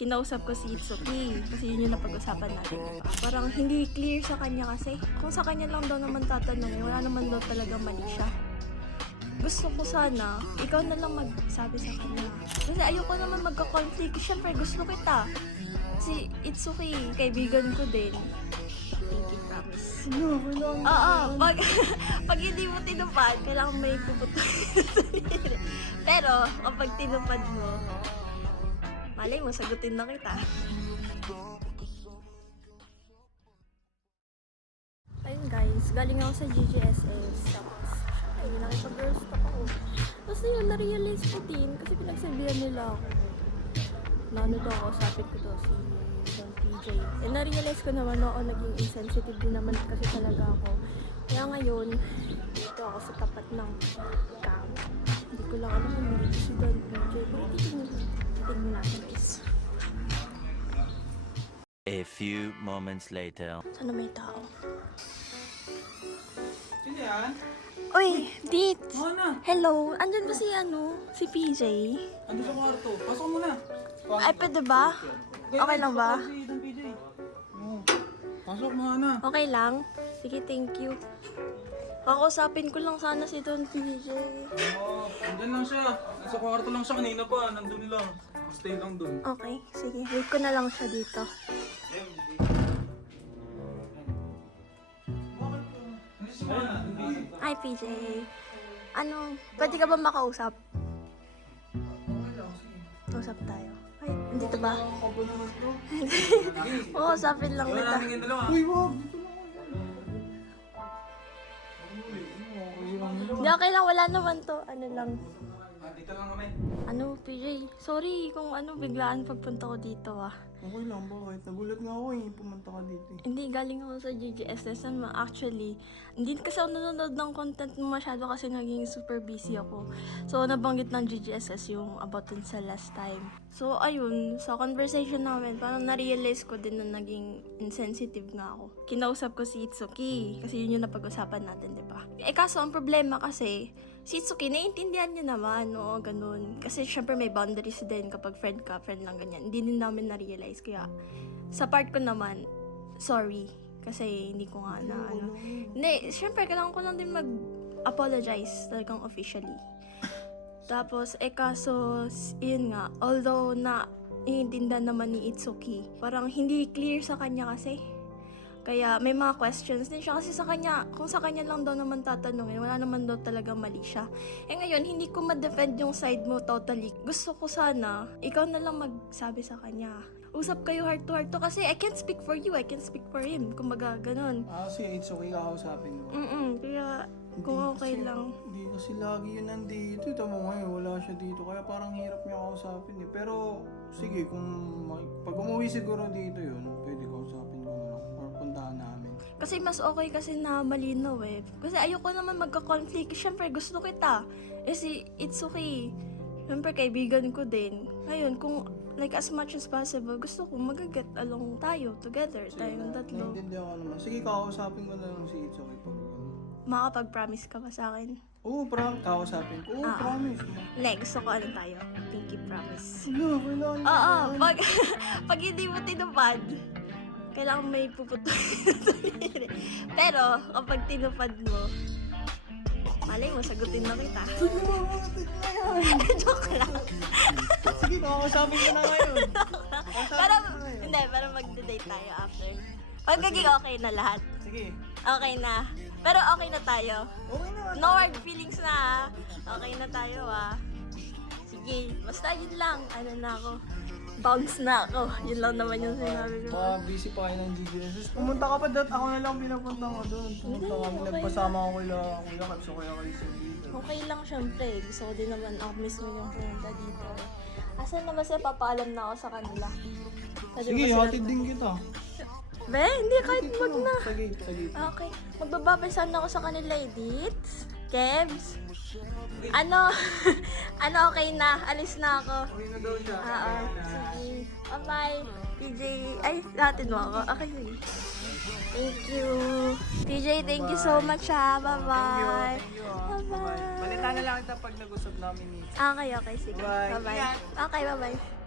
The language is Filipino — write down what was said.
kinausap ko si Itsuki kasi yun yung napag-usapan natin, diba? Parang hindi clear sa kanya kasi kung sa kanya lang daw naman tatanungin, wala naman daw talaga mali siya. Gusto ko sana, ikaw na lang magsabi sa kanya. Kasi ayoko naman magka-conflict. Siyempre, gusto kita. Si Itsuki, kaibigan ko din. Pinky promise. No, kailangan. Oo, pag hindi mo tinupad, kailangan may puputuin. Pero, kapag tinupad mo, malay mo, sagutin na kita. Ayun guys, galing ako sa GGSS. Tapos, ay, nakipag-girls talk ako. Tapos yun, na-realize ko din, kasi pinagsabihan nila ako. Naano daw ako, sabi ko daw si Don PJ. And na-realize ko naman, oo, naging insensitive din naman kasi talaga ako. Kaya ngayon, dito ako sa tapat ng cam. Hindi ko lang alam kung dito si Don PJ. Pero titignan mo natin guys. A few moments later. Sana may tao. Sino yan? Uy, Dit! Oo na. Hello! Andyan ba si PJ? Ando sa kwarto. Pasok mo na. Ay, pwede ba? Okay lang ba? Si Don PJ. Oo. Pasok mo na. Okay lang? Sige, thank you. Kakausapin ko lang sana si Don PJ. Oo, andun lang siya. Nasa kwarto lang siya kanina pa. Nandun lang. Stay lang dun. Okay, sige. Wait ko na lang siya dito. Hi, PJ. Ano, pwede ka ba makausap? Usap tayo. Ay, dito ba? Kabo naman to. Oo, usapin lang Wala kita. namin yung dalawa. Uy, wag! Hindi, okay lang. Wala naman to. Ano lang. Dito lang kami. Ano, PJ? Sorry kung biglaan pagpunta ko dito Okay lang, bakit? Nagulat nga ako pumunta ka dito Hindi, galing ako sa GGSS. Actually, hindi kasi ako nanonood ng content mo masyado kasi naging super busy ako. So, nabanggit ng GGSS yung about dun sa last time. So, ayun, sa conversation namin, parang na-realize ko din na naging insensitive nga ako. Kinausap ko si Itsuki kasi yun yung napag-usapan natin, di ba? Kaso ang problema kasi, si Itsuki, naiintindihan niya naman, no, ganun. Kasi syempre may boundaries din kapag friend ka, friend lang ganyan. Hindi din namin na-realize. Kaya, sa part ko naman, sorry. Kasi hindi ko nga na, Hindi, syempre, kailangan ko lang din mag-apologize talagang officially. Tapos, kaso, yun nga, although naiintindihan naman ni Itsuki, parang hindi clear sa kanya kasi. Kaya may mga questions din siya kasi sa kanya, kung sa kanya lang daw naman tatanungin, wala naman daw talaga mali siya. Ngayon, hindi ko ma-defend yung side mo totally. Gusto ko sana, ikaw na lang magsabi sa kanya. Usap kayo heart to heart to kasi I can't speak for you, I can speak for him. Kumbaga, ganun. Kasi it's okay kakausapin mo. Kaya kung okay lang. Hindi kasi lagi yun nandito. Tama ngayon, wala siya dito. Kaya parang hirap niya kausapin Pero, sige, pag umuwi siguro dito yun, pwede kausapin ko na lang. Or puntahan namin. Kasi mas okay kasi na malinaw Kasi ayoko naman magka-conflict. Siyempre, gusto kita. It's okay. Siyempre, kaibigan ko din. Ngayon, kung like as much as possible, gusto ko mag-get along tayo together. Tayong tatlo. Naiintindihan ko naman. Sige, kakausapin ko na lang si Itsuki pag Makakapag-promise ka ba sa akin? Oo, kakausapin ko. Oo, promise. Gusto ko tayo? Pinky promise. No, kailangan. Oo, pag hindi mo tinupad, kailangan may puputuin. Pero, kapag tinupad mo, malay mo, sagutin na kita. Joke lang. Sige, kakausapin ko na ngayon. Pero magde-date tayo after. Pag naging okay na lahat. Sige. Okay na. Pero okay na tayo. Okay na. No hard feelings na Okay na tayo Sige, basta yun lang. Ano na ako. Bounce na ako. Yun lang naman yung sinabi ko. Busy pa kayo ng GGSS. Pumunta ka pa dot. Ako na lang pinapunta ko doon. Pumunta kami. okay Nagpasama ko kuya Kaps o kuya Kalisa dito. Okay lang syempre. Gusto ko din naman ako mismo yung pumunta dito. Asan na ba siya? Papaalam na ako sa kanila. Sige, hatid din kita. Be, hindi kahit wag na. Sa gate. Okay. Magbababay sana ako sa kanila, Edith. Kebs. Ano okay na. Alis na ako. Okay na daw siya. Sige. Bye-bye. PJ. Ay, natin mo ako. Okay, sige. Thank you. PJ, thank you so much Bye-bye. Thank you. Bye-bye. Balita na lang kita pag nag-usap namin ni. Okay, sige. Bye. Bye-bye. Okay, bye-bye.